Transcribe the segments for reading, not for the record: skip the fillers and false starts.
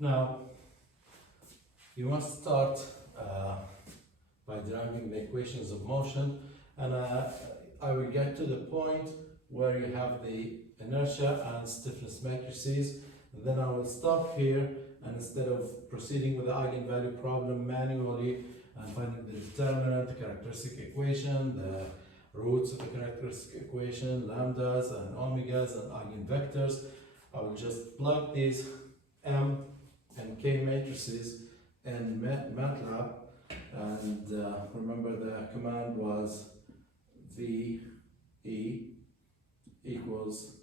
Now, you must start by deriving the equations of motion, and I will get to the point where you have the inertia and stiffness matrices, and then I will stop here, and instead of proceeding with the eigenvalue problem manually and finding the determinant, the characteristic equation, the roots of the characteristic equation, lambdas and omegas and eigenvectors, I will just plug these M and K matrices in MATLAB, and remember the command was VE equals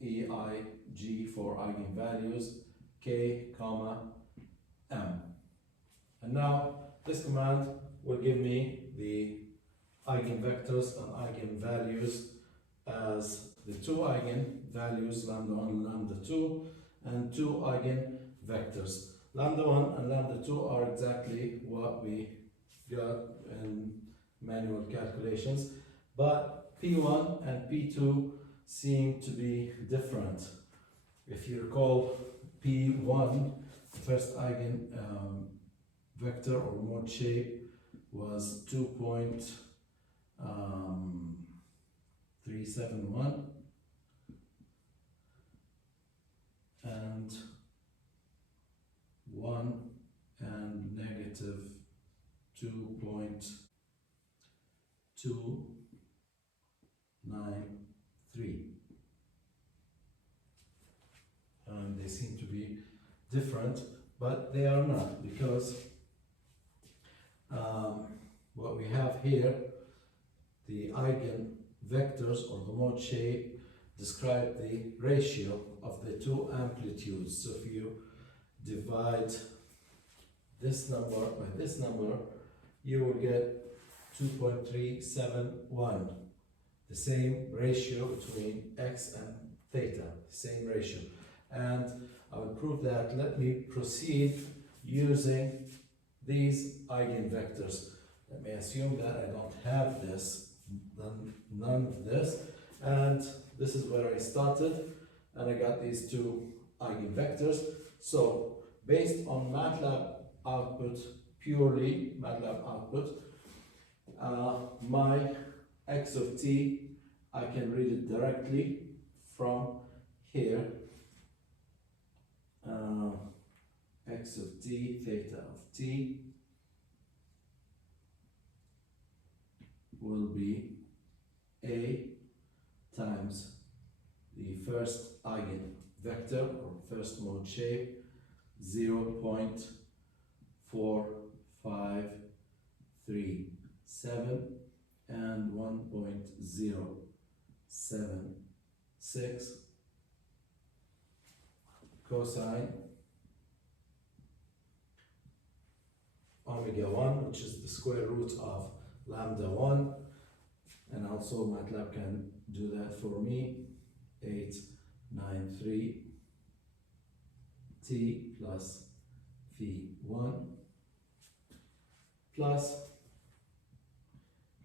EIG for eigenvalues, K, comma, M. And now this command will give me the eigenvectors and eigenvalues as the two eigenvalues, lambda 1 and lambda 2, and two eigenvectors. Lambda 1 and lambda 2 are exactly what we got in manual calculations, but P1 and P2 seem to be different. If you recall, P1, the first eigenvector or mode shape, was 2.371, and 1 and negative 2.293, and they seem to be different, but they are not, because what we have here, the eigenvectors or the mode shape, describe the ratio of the two amplitudes. So if you divide this number by this number, you will get 2.371, the same ratio between x and theta, the same ratio. And I will prove that. Let me proceed using these eigenvectors. Let me assume that I don't have this, none of this, and this is where I started, and I got these two eigenvectors. So based on MATLAB output, purely MATLAB output, my x of t, I can read it directly from here. X of t, theta of t will be a times the first eigenvector or first mode shape, 0.4537 and 1.076 cosine omega 1, which is the square root of lambda 1, and also MATLAB can do that for me, 893 t plus phi1 plus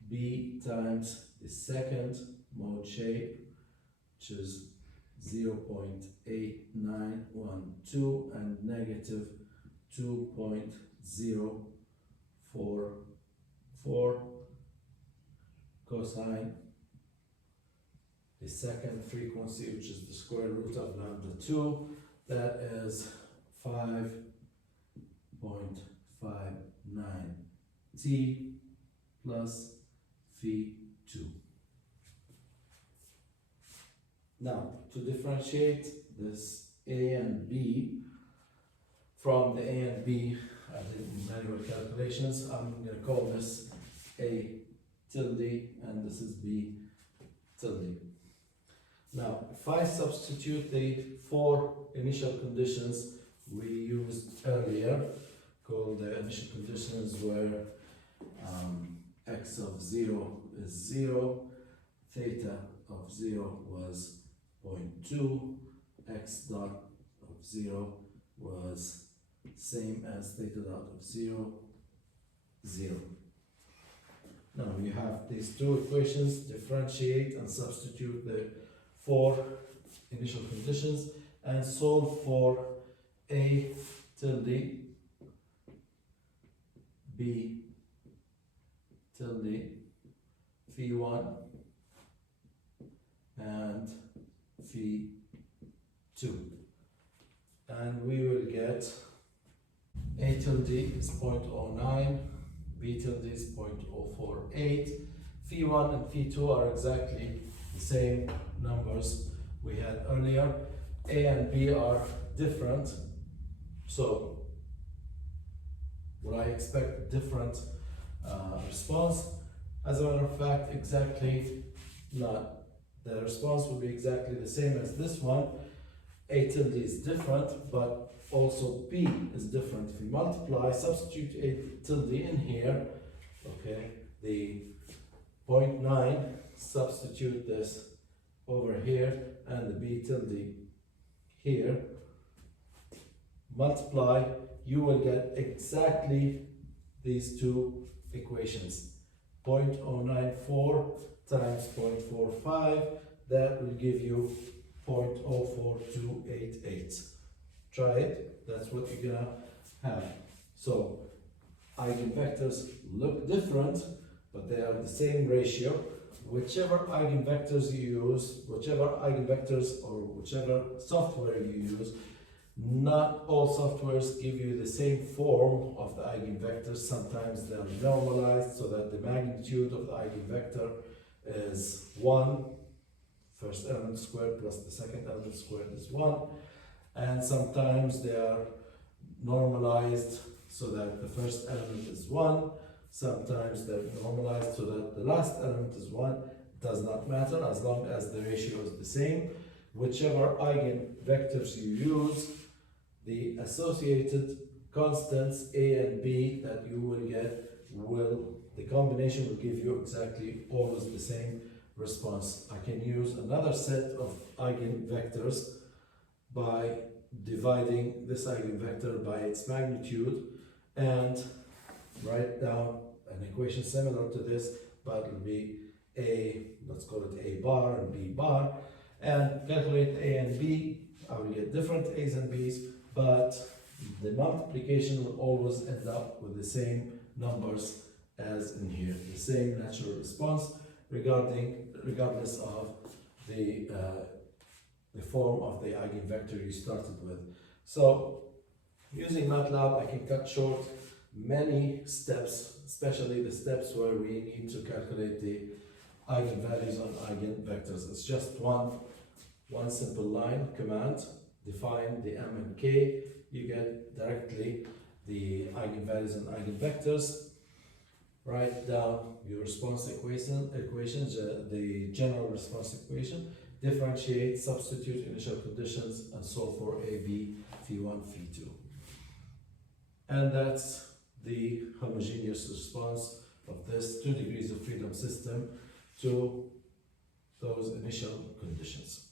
b times the second mode shape, which is 0.8912 and negative 2.044 cosine the second frequency, which is the square root of lambda 2, that is 5.59 t plus phi2. Now, to differentiate this A and B from the A and B, I did manual calculations, I'm going to call this A tilde and this is B tilde. Now, if I substitute the four initial conditions we used earlier, called the initial conditions where x of 0 is 0, theta of 0 was 0.2, x dot of 0 was same as theta dot of 0, 0. Now you have these two equations, differentiate and substitute the four initial conditions and solve for A tilde, B tilde, phi1, and phi2. And we will get A tilde is 0.09, B tilde is 0.048, phi1 and phi2 are exactly the same numbers we had earlier. A and B are different, so would I expect different response? As a matter of fact, exactly not. The response will be exactly the same as this one. A tilde is different, but also B is different. If we multiply, substitute A tilde in here, okay, the 0.9, substitute this over here, and the B tilde here, multiply, you will get exactly these two equations. 0.094 times 0.45, that will give you 0.04288. Try it, that's what you're gonna have. So, eigenvectors look different, but they are the same ratio. Whichever eigenvectors you use, whichever eigenvectors or whichever software you use, not all softwares give you the same form of the eigenvectors. Sometimes they're normalized so that the magnitude of the eigenvector is 1, first element squared plus the second element squared is 1, and sometimes they are normalized so that the first element is 1, sometimes they're normalized so that the last element is 1. It does not matter as long as the ratio is the same. Whichever eigenvectors you use, the associated constants A and B that you will get the combination will give you exactly always the same response. I can use another set of eigenvectors by dividing this eigenvector by its magnitude and write down an equation similar to this, but it will be A, let's call it A bar and B bar, and calculate A and B. I will get different A's and B's, but the multiplication will always end up with the same numbers as in here, the same natural response regardless of the form of the eigenvector you started with. So using MATLAB, I can cut short many steps, especially the steps where we need to calculate the eigenvalues on eigenvectors. It's just one simple line command, define the m and k, you get directly the eigenvalues and eigenvectors. Write down your response equations, the general response equation, differentiate, substitute initial conditions, and solve for A, B, phi1, phi2. And that's the homogeneous response of this 2 degrees of freedom system to those initial conditions.